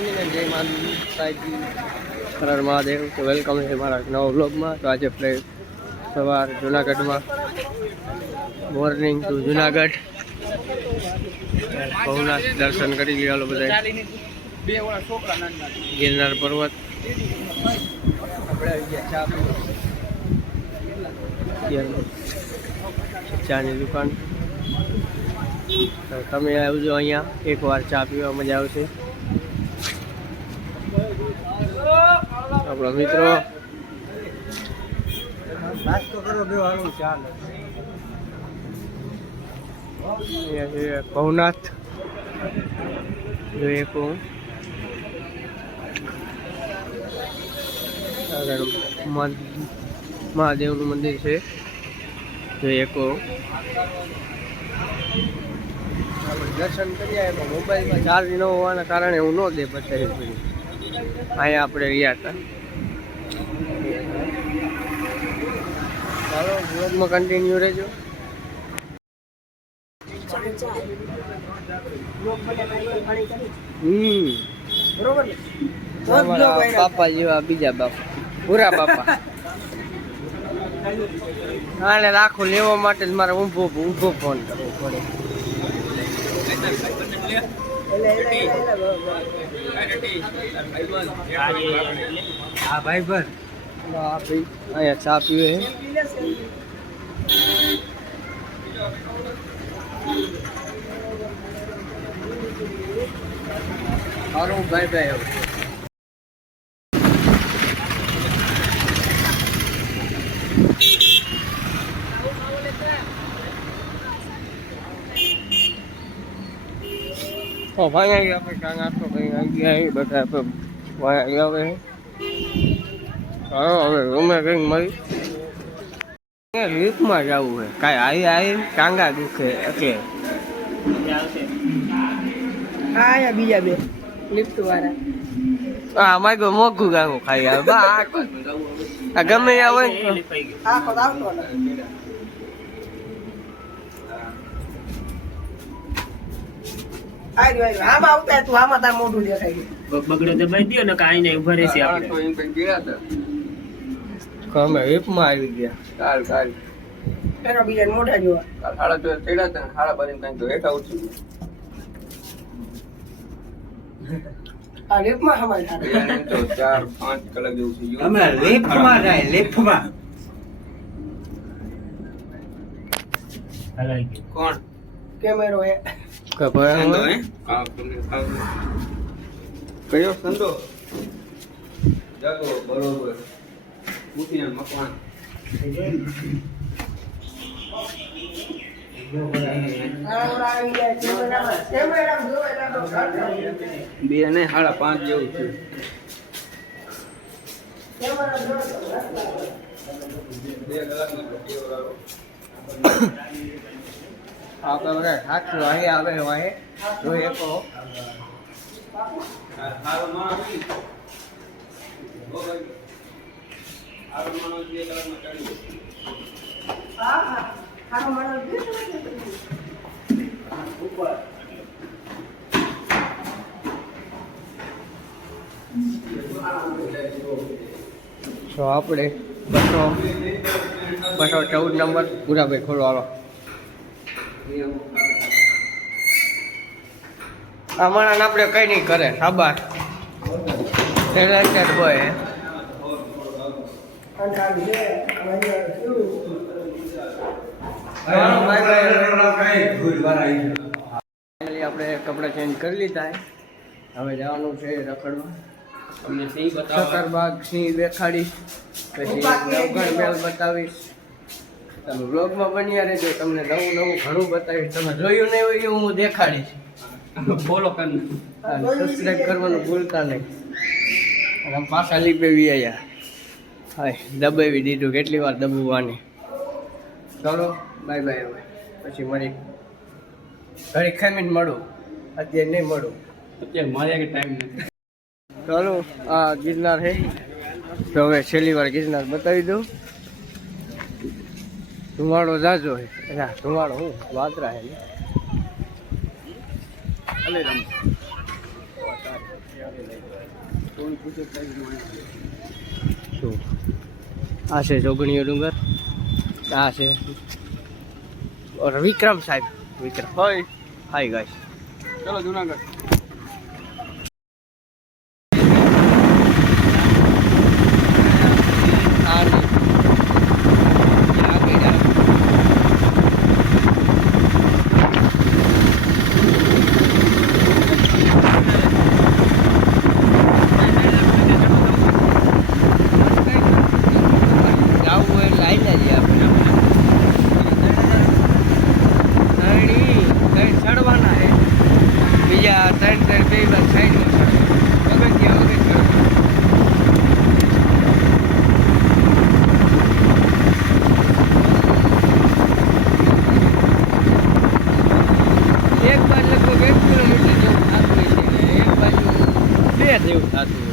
Morning અને જય માતાજી, હર હર મહાદેવ. તો વેલકમ છે મારા નવા વ્લોગમાં. તો આજે આપણે સવાર જુનાગઢમાં, મોર્નિંગ ટુ જુનાગઢ ભવનાથ દર્શન કરી ગયા બધા. ગિરનાર પર્વત ચાની દુકાન. તો તમે આવજો અહીંયા, એકવાર ચા પીવા મજા આવશે. આપણા મિત્રો નાસ્તો કરો, બે વાળું ચાલે. અહીંયા છે ભવનાથ, જોઈએ કહું મહાદેવનું મંદિર છે. જોઈએ કહું દર્શન કરી આવ્યા, પણ મોબાઈલમાં ચાર્જ ન હોવાના કારણે હું ન દે બતાવી પડી. અહીંયા આપણે રહ્યા હતા. ચાલો બ્લોગમાં કન્ટિન્યુ રહેજો. પાપા જેવા બીજા બાપા, પૂરા બાપા. આને રાખો લેવા માટે જ મારે ઊભો ફોન કરવો પડે. હા ભાઈ બસ અહીંયા ચા પીવે. સારું ભાઈ ભાઈ. ભાઈ આપણે કાંઈ નાસ્તો કરી ગયા બધા આવે. હા હવે રૂમે કંઈક મળી લિફ્ટમાં જવું છે. કાંઈ આવી ટાંગા દુખે એટલે હા બીજા બે લિફ્ટ વાળા. હા અમારે કોઈ મોઘું ગાંગું ખાઈ આવે. આ ગમે ત્યાં હોય આમાં આવતા તું આમાં તાર મોઢું દેખાય બગડો દબાઈ દો ને કાઈ નહીં ઉભા રહેશે. આપણે હિપમાં આવી ગયા. કાલ એનો બીજા મોઢા જોવા સાડા 4 ચડ્યા હતા, સાડા 12 કઈ તો હેઠા ઉતરી આ લિફ્ટમાં હમાય તો 4-5 કલાક જેવું થઈ ગયું. અમે લિફ્ટમાં જાય, લિફ્ટમાં હલાઈ ગયો. કોણ કેમેરો હે કયો સંતો જાગો બરોબર મૂકીને મકવાન બે ને 5:30 જેવું છે. આપણે બધા સાચું અહીં આવે વાહે જોઈએ તો આપણે 214 નંબર પૂરાભાઈ ખોલવાનો. અમારા આપણે કઈ નહીં કરે. સાબાર ટેલેન્ટેડ બોય. આપણે કપડા ચેન્જ કરી લીધા. હવે જવાનું છે રખડવા. તમને સિંહ બતાવો, સકરબાગ સિંહ દેખાડીશ, પછી નવગણ મેલ બતાવીશ. તમે બ્લોગમાં બન્યા રહેજો, તમને નવું ઘણું બતાવીશ. તમે જોયું નહીં હોય એવું હું દેખાડીશ. ફોલો કરી સબસ્ક્રાઈબ કરવાનું ભૂલતા નહીં. અને પાછા લીપેવી આવ્યા. હા દબાવી દીધું, કેટલી વાર દબાવવાની. ચલો બાય બાય. હવે પછી મળી ઘડી ખામીને મળું. અત્યારે નહીં મળું, અત્યારે મારે કે ટાઈમ નથી. ચલો આ ગિરનાર છે. તો હવે છેલ્લી વાર ગિરનાર બતાવી દઉં. ધુમાડો જાજો છે. ધુમાડો હું વાતરા છે. શું આ છે જોગણીયો ડુંગર, આ છે વિક્રમ સાહેબ. વિક્રમ હાય ગાઈસ, ચલો જુનાગઢ. જેવું થતું